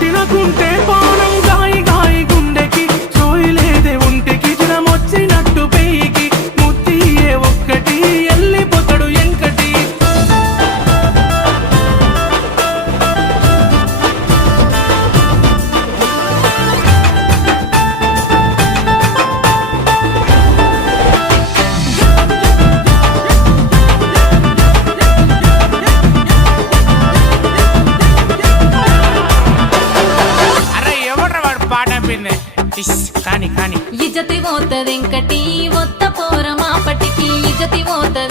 తినకుంటే పానం గాయి గాయి గుండెకి సోయిలేదే ఒంటికి జ్వరమొచ్చినట్టు పెయికి ముత్తియే ఒక్కటి ఎల్లిపోతాడు ఎంకటి. అరే ఎవడ్రా వాడు పాట పిందే కానీ కానీ ఇజ్జతి పోతదెంకటి ఒత్త పోర మాపటికి ఇజ్జతి పోతది